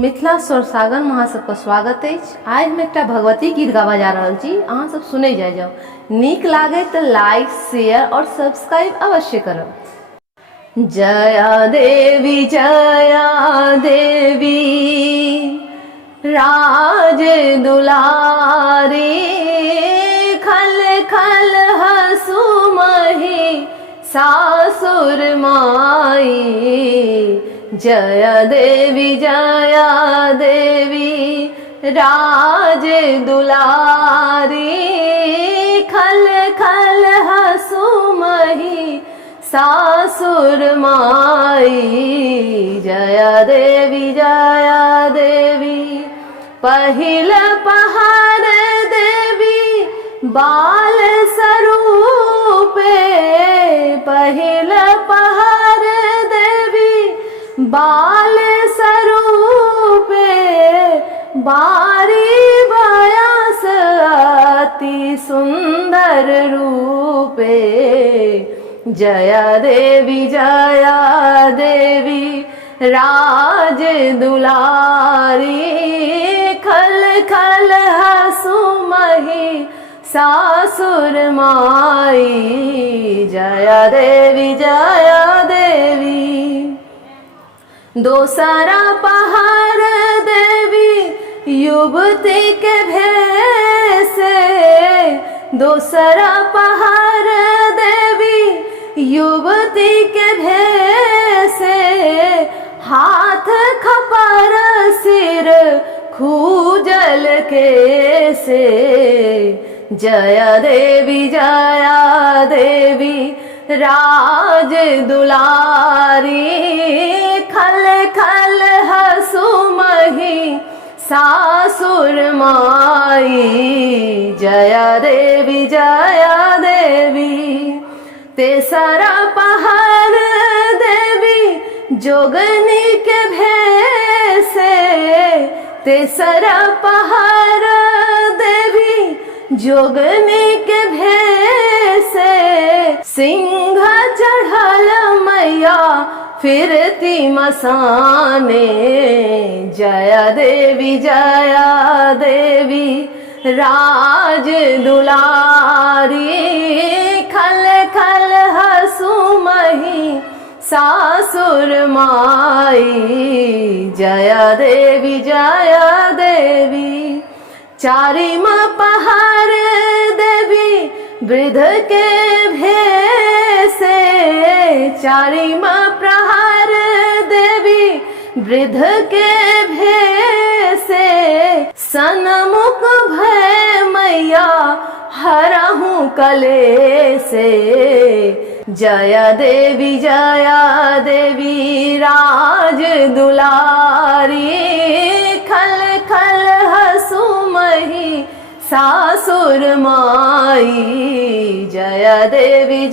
मिथिला स्वर सागर में अहाँ सबके स्वागत है। आज हम एक भगवती गीत गावा जा रहा छी, अहाँ सब सुने जाओ। नीक लागे तो लाइक शेयर और सब्सक्राइब अवश्य करो। जया देवी राज दुलारी, खल खल हसु मही सासुर माई। जया देवी राज दुलारी, खल खल हसु मही सासुर माई। जया देवी पहिल पहाड़ देवी बाल स्वरूपे। पहिल पहाड़ देवी बाल स्वरूपे, बारी बयास अति सुंदर रूपे। जया देवी राज दुलारी, खल खल हसु मही सासुर माई। जया देवी दोसरा पहाड़ देवी युवती के भेसे। दोसरा पहाड़ देवी युवती के भेसे, हाथ खपर सिर खूजल के से। जया देवी राज दुलारी, खल खल हसु मही सासुर माई। जया देवी तेसरा पहाड़ देवी जोगनी के भेसे। तेसरा पहाड़ देवी जोगनी के भेसे, सिंह चढ़ल मैया फिरती मसाने। जया देवी राज दुलारी, खल खल हसु मही सासुर माई। जया देवी चारिमा पहाड़ देवी वृद्ध के भेसे। चारिमा प्रहार देवी वृद्ध के भेसे, सनमुख भय मैया हरहु कले से। जया देवी राज दुलारी, खल खल हसु मही सासुर माई। जया देवी